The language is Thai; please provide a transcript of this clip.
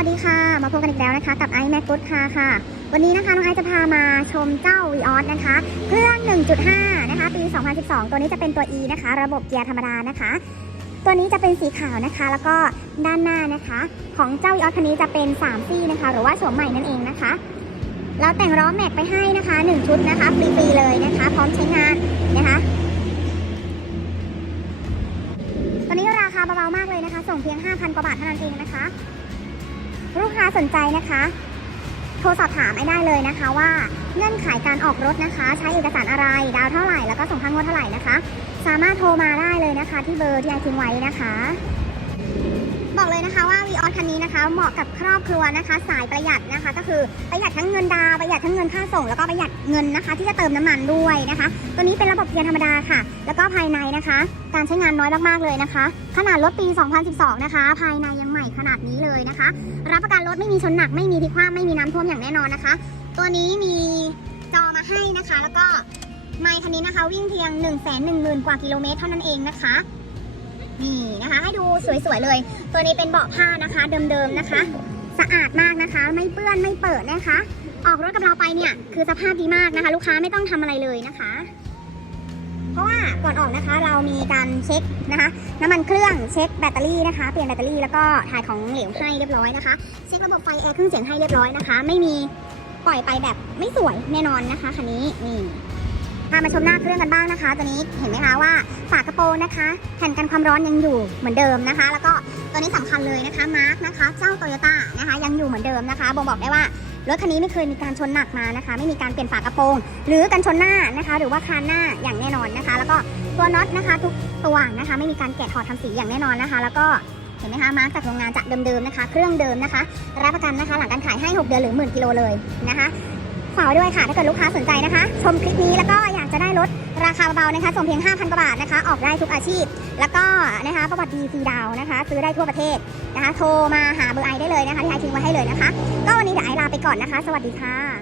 วัสดีค่ะ มาพบกันอีกแล้วนะคะ กับไอแม็กกุดค่ะค่ะ วันนี้นะคะน้องไอซ์จะพามาชมเจ้า v ีออสนะคะ เครื่อง 1.5 นะคะ ปี 2012 ตัวนี้จะเป็นตัว E นะคะ ระบบเกียร์ธรรมดานะคะ ตัวนี้จะเป็นสีขาวนะคะ แล้วก็ด้านหน้านะคะ ของเจ้า v ีออสคันนี้จะเป็น 3 ซี่นะคะ หรือว่าโฉมใหม่นั่นเองนะคะ เราแต่งล้อแม็กไปให้นะคะ 1 ชุดนะคะฟรีๆเลยนะคะ พร้อมใช้งานนะคะตอนนี้ราคาเบาๆมากเลยนะคะ ส่งเพียง 5,000 กว่าบาทเท่านั้นเองนะคะ ลูกค้าสนใจนะคะ โทรสอบถามไอ้ได้เลยนะคะว่าเงื่อนไขการออกรถนะคะ ใช้เอกสารอะไร ดาวเท่าไหร่ แล้วก็ส่งค่างวดเท่าไหร่นะคะ สามารถโทรมาได้เลยนะคะ ที่เบอร์ที่ไอทิ้งไว้นะคะ บอกเลยนะคะว่าวีออสคันนี้นะคะเหมาะกับครอบครัวนะคะ สายประหยัดนะคะ ก็คือประหยัดทั้งเงินดาวประหยัดทั้งเงินค่าส่ง แล้วก็ประหยัดเงินนะคะ ที่จะเติมน้ำมันด้วยนะคะ ตัวนี้เป็นระบบเกียร์ธรรมดาค่ะ แล้วก็ภายในนะคะ การใช้งานน้อยมากๆเลยนะคะ ขนาดรถปี 2012 นะคะ ภายในยังใหม่ขนาดนี้เลยนะคะ รับประกันรถไม่มีชนหนักไม่มีพิคว่ำไม่มีน้ำท่วมอย่างแน่นอนนะคะ ตัวนี้มีจอมาให้นะคะ แล้วก็ไมค์คันนี้นะคะ วิ่งเพียง 1 1 0 0 0 0 กว่ากิโลเมตรเท่านั้นเองนะคะ นี่นะคะ ให้ดูสวยๆเลย ตัวนี้เป็นเบาะผ้านะคะเดิมๆนะคะ สะอาดมากนะคะ ไม่เปื้อนไม่เปิดนะคะ ออกรถกับเราไปเนี่ยคือสภาพดีมากนะคะ ลูกค้าไม่ต้องทำอะไรเลยนะคะ เพราะว่าก่อนออกนะคะเรามีการเช็คนะคะ น้ำมันเครื่องเช็คแบตเตอรี่นะคะ เปลี่ยนแบตเตอรี่แล้วก็ถ่ายของเหลวให้เรียบร้อยนะคะ เช็คระบบไฟแอร์เครื่องเสียงให้เรียบร้อยนะคะ ไม่มีปล่อยไปแบบไม่สวยแน่นอนนะคะคันนี้นี่ พามาชมหน้าเครื่องกันบ้างนะคะ ตัวนี้เห็นไหมคะว่าฝากระโปรงนะคะ แผ่นกันความร้อนยังอยู่เหมือนเดิมนะคะ แล้วก็ตัวนี้สำคัญเลยนะคะมาร์กนะคะ เจ้าโตโยต้านะคะ ยังอยู่เหมือนเดิมนะคะบ่งบอกได้ว่ารถคันนี้ไม่เคยมีการชนหนักมานะคะ ไม่มีการเปลี่ยนฝากระโปรง หรือกันชนหน้านะคะ หรือว่าคานหน้าอย่างแน่นอนนะคะ แล้วก็ตัวน็อตนะคะ ทุกตัวนะคะ ไม่มีการแกะถอดทำสีอย่างแน่นอนนะคะ แล้วก็เห็นไหมคะมาร์กจากโรงงานจากเดิมๆนะคะ เครื่องเดิมนะคะรับประกันนะคะ หลังการขายให้ 6 เดือนหรือหมื่นกิโลเลยนะคะฝากด้วยค่ะถ้าเกิดลูกค้าสนใจนะคะ ชมคลิปนี้แล้วก็อยาก จะได้ลดราคาเบาๆนะคะส่งเพียง 5,000กว่าบาทนะคะ ออกได้ทุกอาชีพ แล้วก็นะคะประวัติดีฟรีดาวน์นะคะ ซื้อได้ทั่วประเทศนะคะ โทรมาหาเบอร์ไอได้เลยนะคะที่ไอทิ้งไว้ให้เลยนะคะ ก็วันนี้เดี๋ยวไอลาไปก่อนนะคะ สวัสดีค่ะ